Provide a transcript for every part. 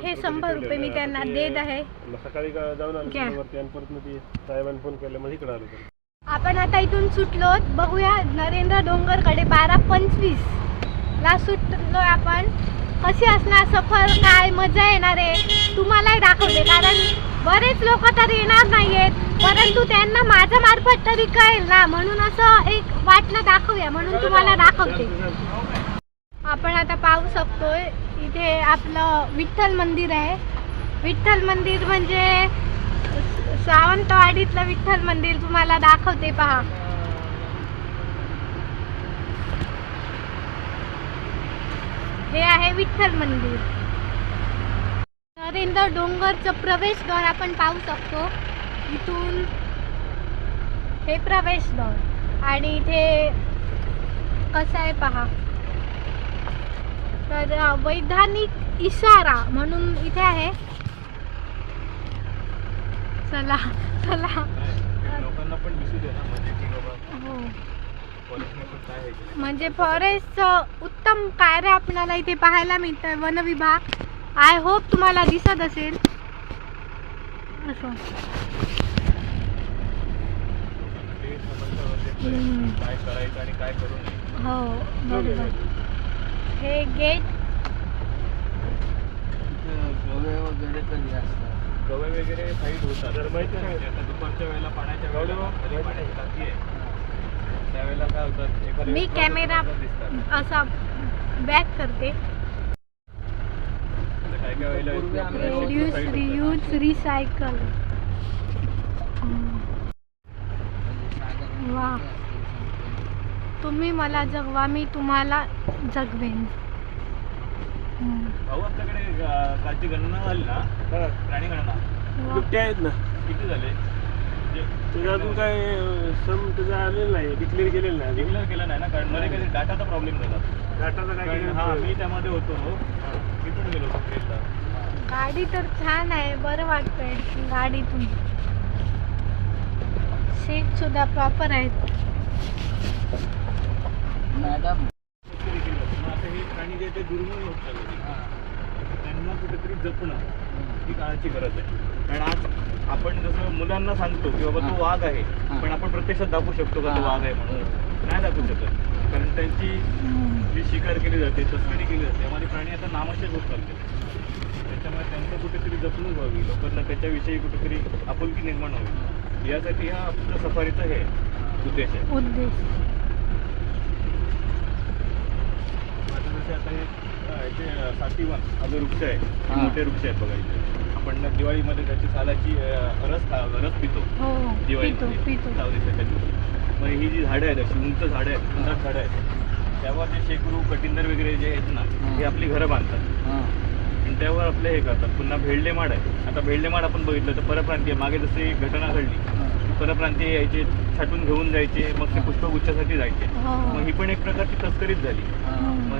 हे शंभर रुपये मी त्यांना देत आहे. सकाळी जाऊन आलो घ्या. वरती आणि परत मग ती साहेबांनी फोन केला मग इकडे आलो परत. आपण आता इथून सुटलो बघूया नरेंद्र डोंगरकडे बारा पंचवीस. ला सुटलो आपण. कशी असणार सफर? काय? मजा येणार आहे. तुम्हालाही दाखवते कारण बरेच लोक तर येणार नाहीयेत. परंतु त्यांना माझ्या मार्फत तरी कळेल ना. म्हणून असं एक वाटणं दाखवूया. म्हणून तुम्हाला दाखवते. आपण आता पाहू शकतोय. इथे आपलं विठ्ठल मंदिर आहे. विठ्ठल मंदिर म्हणजे सावंतवाडीतलं विठ्ठल मंदिर तुम्हाला दाखवते पहा. हे आहे विठ्ठल मंदिर. नरेंद्र डोंगरचं प्रवेशद्वार आपण पाहू शकतो. इथून हे प्रवेशद्वार. आणि इथे कसं आहे पहा. तर वैधानिक इशारा म्हणून इथे आहे. चला चला. म्हणजे हो. म्हणजे फॉरेस्टचं उत्तम कार्य आपल्याला इथे पाहायला मिळतंय वन विभाग. आय होप तुम्हाला दिसत असेल. असं. म्हणजे हम्म. काय करायचं आणि काय करू नये. हो बरोबर. हे गेट गवे वगैरे कधी असतात. गवय वगैरे साईड होतात. तर माहिती आहे का? आता दुपारच्या वेळेला पाण्याच्या वेळेला खाली पाण्याची टाकी आहे. त्यावेळेला काय होतात? एखाद्या मी कॅमेरा असा बॅक करते. काय काय वेळेला रिड्यूस. रियूज रिसायकल वा तुम्ही मला जगवा मी तुम्हाला जगवेन. भाऊ आपल्याकडे कालची गणना झाली ना? प्राणी गणना. आहेत ना? किती झाले? म्हणजे त्याचं अजून काय सम त्याचं आलेलं नाही डिक्लेअर केलेलं नाही अजून? डिक्लेअर केलं नाही ना कारण मध्ये कधी डाटाचा प्रॉब्लेम झाला. काय कारण हा. मी त्यामध्ये होतो पण गेलो होतो ट्रेनला गाडी तर छान आहे बरं वाटतंय. गाडीतून. सीट सुद्धा प्रॉपर आहेत. मॅडम. आता हे प्राणी जे ते दुर्मिळ होत चालले. त्यांना कुठेतरी जपणं ही काळाची गरज आहे. कारण आज आपण जसं मुलांना सांगतो की बाबा तो. वाघ आहे. पण आपण प्रत्यक्षात दाखवू शकतो का तो. वाघ आहे म्हणून? नाही दाखवू शकत. कारण त्यांची. जी शिकार केली जाते तस्करी केली जाते त्यामध्ये प्राणी आता नामशेष होत चालले त्याच्यामुळे त्यांचं कुठेतरी जपणूक व्हावी. लोकांना त्याच्याविषयी कुठेतरी आपुलकी निर्माण व्हावी. यासाठी हा आपल्या सफारीचा हे उद्देश आहे. उद्देश आता जसे आता हे अ, याचे अ, सातीवन हा जो वृक्ष आहे. हे. हा. मोठे वृक्ष आहेत बघा इथे. आपण दिवाळीमध्ये त्याची सालाची रस रस पितो. हो पितो दिवाळीमध्ये सावलीच्या त्याची मग ही जी झाडं आहेत अशी उंच झाडं आहेत सुंदर झाडं आहेत त्यावर जे शेकरू कटिंदर वगैरे जे आहेत ना हे. आपली घरं बांधतात. हां. आणि त्यावर आपले हे करतात. पुन्हा भेळले माड आहे आता भेळले माड आपण बघितलं तर परप्रांतीय मागे जशी घटना घडली परप्रांतीय यायचे छाटून घेऊन जायचे मग ते पुष्पगुच्छासाठी जायचे. हो. मग ही पण एक प्रकारची तस्करीच झाली.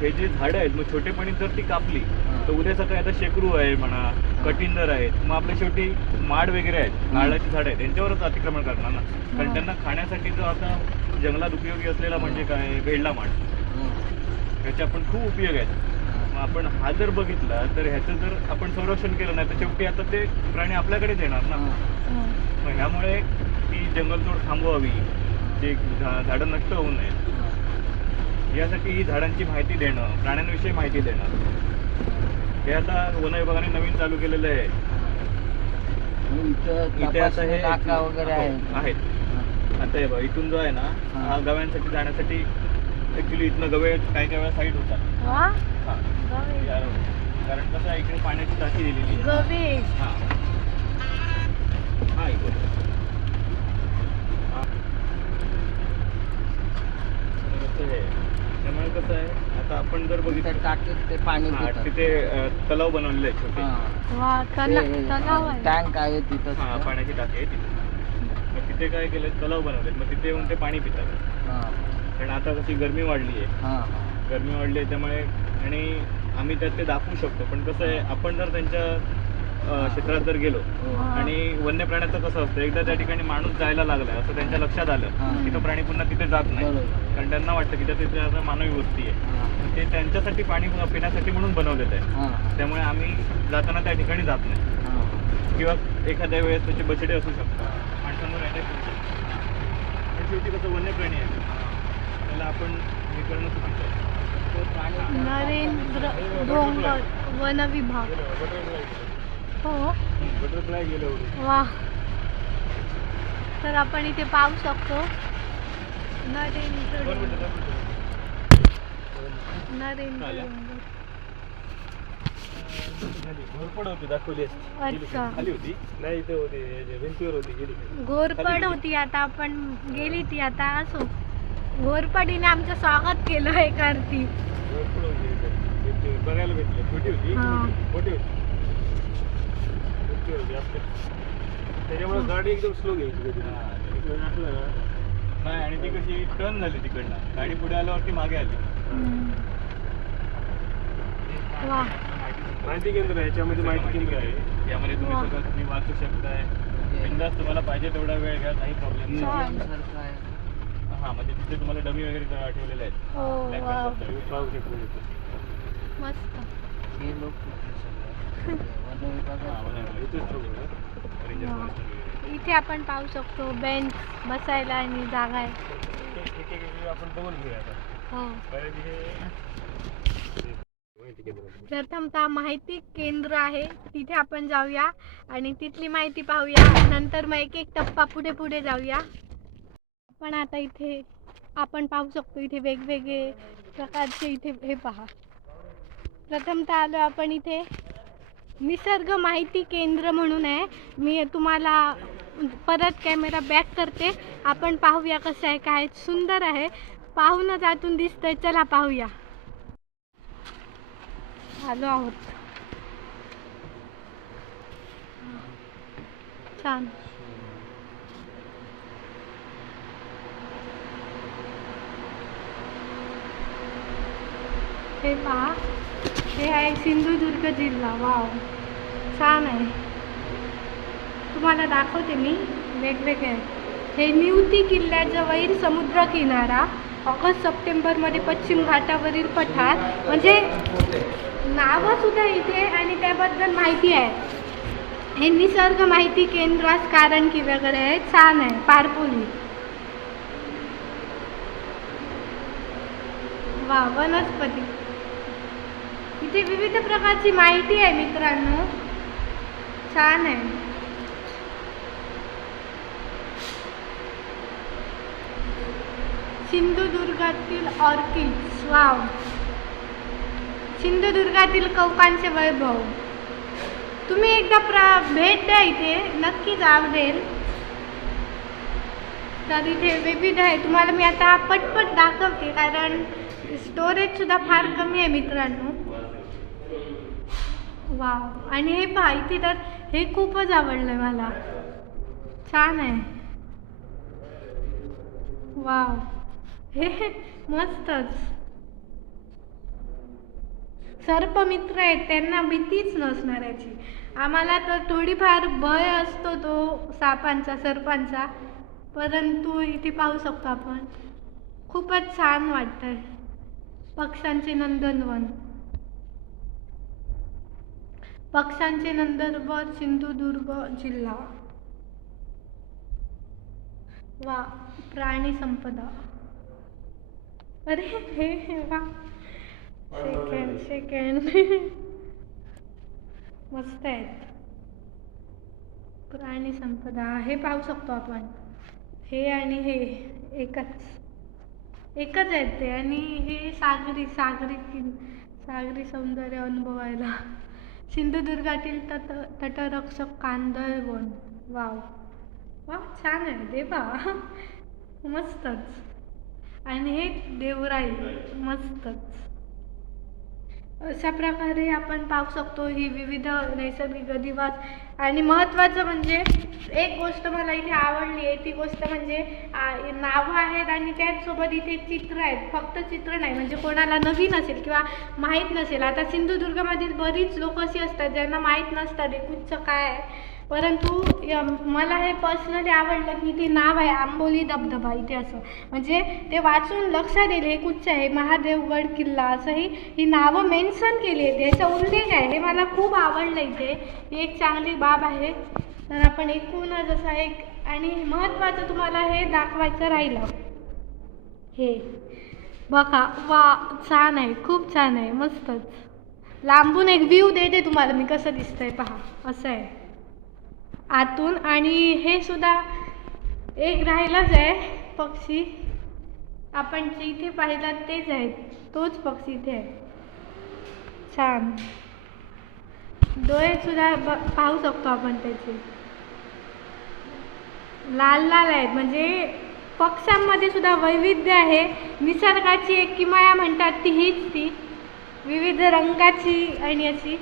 हे जे झाडं आहेत मग छोटेपणी जर ती कापली तर उद्या सकाळी आता शेकरू आहे म्हणा कटिंदर आहेत मग आपल्या शेवटी माड वगैरे आहेत नारळाची झाडं आहेत यांच्यावरच अतिक्रमण करणार ना. कारण. त्यांना खाण्यासाठी जो आता जंगलात उपयोगी असलेला म्हणजे काय भेडला माड. ह्याचे आपण खूप उपयोग आहेत. मग आपण हा जर बघितला तर ह्याचं जर आपण संरक्षण केलं नाही तर शेवटी आता ते प्राणी आपल्याकडेच येणार ना. हो. मग ह्यामुळे ही जंगलतोड थांबवावी. जे झा- झाडं नष्ट होऊ नयेत. यासाठी ही झाडांची माहिती देणं प्राण्यांविषयी माहिती देणं. हे आता वन विभागाने नवीन चालू केलेलं आहे. इथं आता हे वगैरे आहे आहेत. आता हे बघा इथून जो आहे ना हा. गव्यांसाठी जाण्यासाठी ऍक्च्युली इथनं गवे काही काही वेळा साईड होतात. हा. कारण कसं आहे, इकडे पाण्याची टाकी दिलेली आहे. हा. हा इकडे. हा. हे. त्यामुळे कसं आहे आता आपण जर बघितलं टाकीत ते पाणी हा, पितात. तिथे अ, तलाव बनवलेले आहेत छोटे. हां. वा तला ते, तलाव हां, आहे. टँक आहे तिथं हा पाण्याची टाकी आहे तिथे. मग तिथे काय केलं तलाव बनवलेत. मग तिथे येऊन ते पाणी पितात. हां. कारण आता कशी गरमी वाढली आहे. हां. गरमी वाढली आहे त्यामुळे आणि आम्ही त्यात ते दाखवू शकतो. पण कसं आहे आपण जर त्यांच्या क्षेत्रात जर गेलो. आणि वन्य प्राण्याचं कसं असतं एकदा त्या ठिकाणी माणूस जायला लागलाय असं त्यांच्या लक्षात आलं हा. की तो प्राणी पुन्हा तिथे जात नाही. कारण त्यांना वाटतं की त्या तिथे आता मानवी वस्ती आहे हा. ते त्यांच्यासाठी पाणी पिण्यासाठी म्हणून बनवलेलं आहे. त्यामुळे आम्ही जाताना त्या ठिकाणी जात नाही हा. किंवा एखाद्या वेळेस त्याचे बछडे असू शकतात माणसांवर अटॅक करू शकतात पण शेवटी कसं वन्य प्राणी आहे त्याला आपण हे करणं चुकीचं आहे तो प्राणी नरेंद्र डोंगर वन विभाग हो. बटरफ्लाय गेलं होतं. वा. तर आपण इथे पाहू शकतो. घोरपड होती आता. आपण गेली ती आता. असो. घोरपडीने आमचं स्वागत केलं इथे. भिंतीवर. बघायला भेटली. छोटी होती. हा. मोठी होती. त्याच्यामुळे गाडी एकदम स्लो घ्यायची कधी. हा. नाही आणि ती कशी टर्न झाली तिकडनं. गाडी पुढे आल्यावरती मागे आली. वा. माहिती केंद्र आहे याच्यामध्ये माहिती केंद्र आहे. यामध्ये तुम्ही. सगळं तुम्ही वाचू शकताय. बिंदास तुम्हाला पाहिजे तेवढा वेळ घ्या काही प्रॉब्लेम नाही. हा म्हणजे तिथे तुम्हाला डमी वगैरे ठ- ठेवलेले आहेत. हो. पाहू शकतो. मस्त. हे लोक इथे आपण पाहू शकतो बेंच बसायला आणि जागा आहे. आपण बघून घेऊया माहिती केंद्र आहे. प्रथमतः माहिती केंद्र आहे तिथे आपण जाऊया आणि तिथली माहिती पाहूया. नंतर मग एक एक टप्पा पुढे पुढे जाऊया. पण आता इथे आपण पाहू शकतो इथे वेगवेगळे प्रकारचे इथे हे पहा. प्रथमतः आलो आपण इथे. निसर्ग माहिती केंद्र म्हणून आहे. मी तुम्हाला परत कॅमेरा बॅक करते. आपण पाहूया कसं आहे काय सुंदर आहे. पाहूनच आतून दिसतंय. चला पाहूया. आलो आहोत. छान. हे पहा. हे आहे सिंधुदुर्ग जिल्हा. वाव छान आहे. तुम्हाला दाखवते मी वेगवेगळे. हे निवती किल्ल्याजवळील समुद्र किनारा ऑगस्ट सप्टेंबरमध्ये पश्चिम घाटावरील पठार म्हणजे नावंसुद्धा इथे आणि त्याबद्दल माहिती आहे. हे निसर्ग माहिती केंद्रास कारण की वगैरे आहे. छान आहे. पारपोली. वा वनस्पती. इथे विविध प्रकारची माहिती आहे मित्रांनो. छान आहे. सिंधुदुर्गातील ऑर्किड्स वाव. सिंधुदुर्गातील कौकांचे वैभव. तुम्ही एकदा प्रा भेट द्या इथे. नक्कीच आवडेल. तर इथे विविध आहे. तुम्हाला मी आता पटपट दाखवते कारण स्टोरेज सुद्धा फार कमी आहे मित्रांनो. वाव. आणि हे माहिती इथे तर हे खूपच आवडलं मला. छान आहे. वाव. हे मस्तच. सर्पमित्र आहेत त्यांना भीतीच नसणार याची. आम्हाला तर थोडीफार भय असतो तो सापांचा सर्पांचा. परंतु इथे पाहू शकतो आपण. खूपच छान वाटतं पक्ष्यांचे नंदनवन. पक्ष्यांचे नंदनवन सिंधुदुर्ग जिल्हा. वा प्राणी संपदा. अरे हे वा. सेकंड सेकंड मस्त आहेत. प्राणी संपदा. हे पाहू शकतो आपण. हे आणि हे एकच. एकच आहेत ते आणि हे सागरी सागरी सागरी सौंदर्य अनुभवायला. सिंधुदुर्गातील तट तटरक्षक कांदळवन वाव. वा छान आहे. देवा. मस्तच. आणि हे देवराई. मस्तच. अशा प्रकारे आपण पाहू शकतो ही विविध नैसर्गिक अधिवास आणि महत्त्वाचं म्हणजे एक गोष्ट मला इथे आवडली आहे ती गोष्ट म्हणजे नावं आहेत आणि त्याचसोबत इथे चित्र आहेत. फक्त चित्र नाही म्हणजे कोणाला नवीन असेल किंवा माहीत नसेल. आता सिंधुदुर्गमधील बरीच लोक अशी असतात ज्यांना माहीत नसतात एकूचचं काय आहे. परंतु मला हे पर्सनली आवडलं की ते नाव आहे आंबोली धबधबा इथे असं म्हणजे ते वाचून लक्षात येईल हे कुठचं आहे? महादेवगड किल्ला असंही ही नावं मेन्शन केली आहेत. याचा उल्लेख आहे. हे मला खूप आवडलं इथे. ही एक चांगली बाब आहे. तर आपण एकूणच असा एक आणि महत्त्वाचं तुम्हाला हे दाखवायचं राहिलं. हे बघा वा छान आहे. खूप छान आहे. मस्तच. लांबून एक व्ह्यू देते तुम्हाला. मी कसं दिसतंय पहा. असं आहे. आतून आणि हे सुद्धा एक राहिलाच आहे पक्षी. आपण जे इथे तेच आहे तोच पक्षी इथे आहे. छान. डोळे सुद्धा ब पाहू शकतो आपण त्याचे. लाल लाल आहेत म्हणजे पक्ष्यांमध्ये सुद्धा वैविध्य आहे. निसर्गाची एक किमाया म्हणतात ती हीच ती. विविध रंगाची आणि अशी.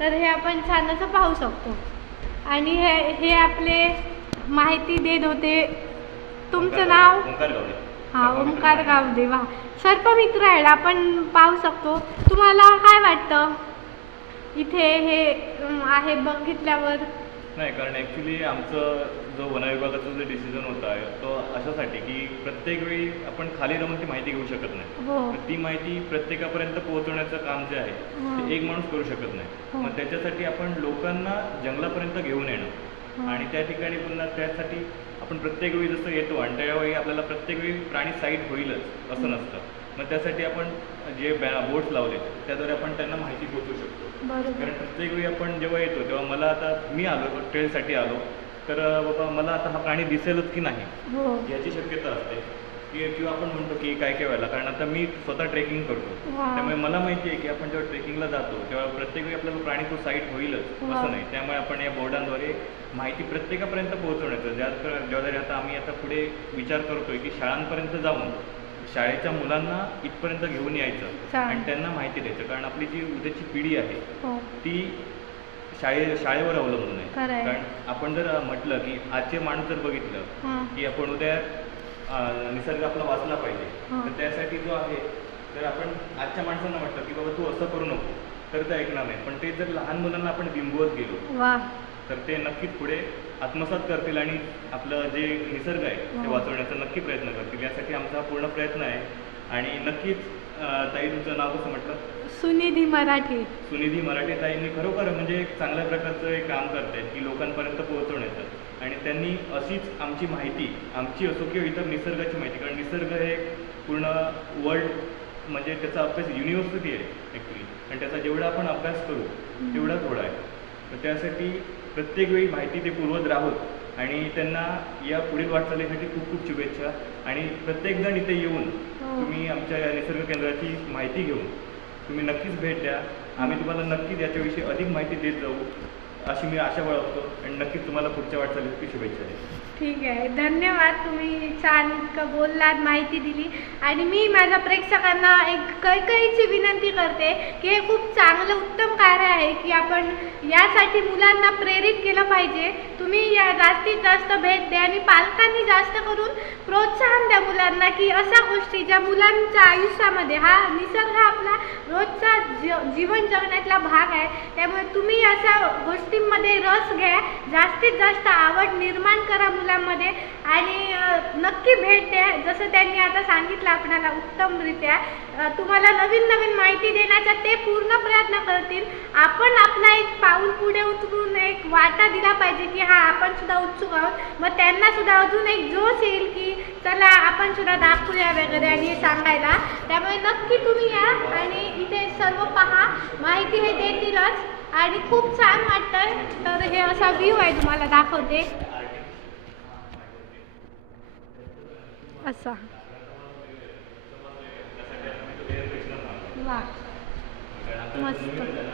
तर हे आपण छान असं पाहू शकतो. आणि हे हे आपले माहिती देत होते. तुमचं नाव? हा ओंकार गावदे वा. सर्पमित्र आहेत आपण पाहू शकतो. तुम्हाला काय वाटतं? इथे हे आहे बघितल्यावर? नाही कारण ॲक्च्युली आमचं जो वनविभागाचा जो डिसिजन होता तो अशासाठी की प्रत्येक वेळी आपण खाली राहून ती माहिती घेऊ शकत नाही. हो. तर ती माहिती प्रत्येकापर्यंत पोहोचवण्याचं काम जे आहे हा. ते एक माणूस करू शकत हो. नाही मग त्याच्यासाठी आपण लोकांना जंगलापर्यंत घेऊन येणं. हा. आणि त्या ठिकाणी पुन्हा त्यासाठी आपण प्रत्येक वेळी जसं येतो आणि त्यावेळी आपल्याला प्रत्येक वेळी प्राणी साईट होईलच असं नसतं. मग त्यासाठी आपण जे बोट्स लावले त्याद्वारे आपण त्यांना माहिती पोहोचवू शकतो. बरोबर. कारण प्रत्येक वेळी आपण जेव्हा येतो तेव्हा मला आता मी आलो ट्रेलसाठी आलो तर बाबा मला आता हा प्राणी दिसेलच की नाही हो याची शक्यता असते की किंवा आपण म्हणतो की काय काय वेळेला कारण आता मी स्वतः ट्रेकिंग करतो. त्यामुळे मला माहिती आहे की आपण जेव्हा ट्रेकिंगला जातो तेव्हा प्रत्येक वेळी आपल्याला प्राणी तो साईट होईलच. असं नाही त्यामुळे आपण या बोर्डांद्वारे माहिती प्रत्येकापर्यंत पोहोचवण्याचं ज्यात ज्याद्वारे आता आम्ही आता पुढे विचार करतोय की शाळांपर्यंत जाऊन शाळेच्या मुलांना इथपर्यंत घेऊन यायचं. आणि त्यांना माहिती द्यायचं कारण आपली जी उद्याची पिढी आहे हो ती शाळे शाळेवर अवलंबून आहे. कारण आपण जर म्हटलं की आजचे माणूस जर बघितलं हां. की आपण उद्या अं, निसर्ग आपला वाचला पाहिजे हा. तर त्यासाठी जो आहे तर आपण आजच्या माणसांना म्हटलं की बाबा तू असं करू नको तर ते ऐकणार नाही. पण ते जर लहान मुलांना आपण बिंबवत गेलो वा. तर ते नक्कीच पुढे आत्मसात करतील आणि आपलं जे निसर्ग आहे ते हा. वाचवण्याचा नक्की प्रयत्न करतील. यासाठी आमचा हा पूर्ण प्रयत्न आहे. आणि नक्कीच अं, ताई तुमचं नाव कसं म्हटलं? सुनिधी मराठी. सुनिधी मराठी ताईंनी खरोखर म्हणजे एक चांगल्या प्रकारचं एक काम करतायत की लोकांपर्यंत पोहोचवण्याचं आणि त्यांनी अशीच आमची माहिती आमची असो किंवा इतर निसर्गाची माहिती कारण निसर्ग हे पूर्ण वर्ल्ड म्हणजे त्याचा अभ्यास युनिव्हर्सिटी आहे ॲक्च्युली आणि त्याचा जेवढा आपण अभ्यास करू तेवढा थोडा आहे. तर त्यासाठी प्रत्येक वेळी माहिती ते पुरवत राहोत. आणि त्यांना या पुढील वाटचालीसाठी खूप खूप शुभेच्छा. आणि प्रत्येकजण इथे येऊन हो. तुम्ही आमच्या या निसर्ग केंद्राची माहिती घेऊन तुम्ही नक्कीच भेट द्या. आम्ही तुम्हाला नक्कीच याच्याविषयी अधिक माहिती देत जाऊ. अशी मी आशा बाळगतो आणि नक्कीच तुम्हाला पुढच्या वाटचालीची शुभेच्छा देतो ठीक आहे. धन्यवाद. तुम्ही छान इतकं बोललात माहिती दिली. आणि मी माझ्या प्रेक्षकांना एक कळकळीची विनंती करते की हे खूप चांगलं उत्तम कार्य आहे की आपण यासाठी मुलांना प्रेरित केलं पाहिजे. तुम्ही या जास्तीत जास्त भेट द्या आणि पालकांनी जास्त करून प्रोत्साहन द्या मुलांना की अशा गोष्टी ज्या मुलांच्या आयुष्यामध्ये हा निसर्ग हा आपला रोजचा जीवन जगण्यातला भाग आहे. त्यामुळे तुम्ही अशा गोष्टी गोष्टींमध्ये रस घ्या. जास्तीत जास्त आवड निर्माण करा मुलांमध्ये आणि नक्की भेट द्या. जसं त्यांनी आता सांगितलं आपणाला उत्तमरित्या तुम्हाला नवीन नवीन माहिती देण्याचा ते पूर्ण प्रयत्न करतील. आपण आपला एक पाऊल पुढे उचलून एक वाटा दिला पाहिजे की हा आपण सुद्धा उत्सुक आहोत. मग त्यांना सुद्धा अजून एक जोश येईल की चला आपण सुद्धा दाखवूया वगैरे आणि हे सांगायला. त्यामुळे नक्की तुम्ही या आणि इथे सर्व पहा. माहिती हे देतीलच. आणि खूप छान वाटतंय. तर हे असा व्ह्यू आहे तुम्हाला दाखवते. असा. वा मस्त.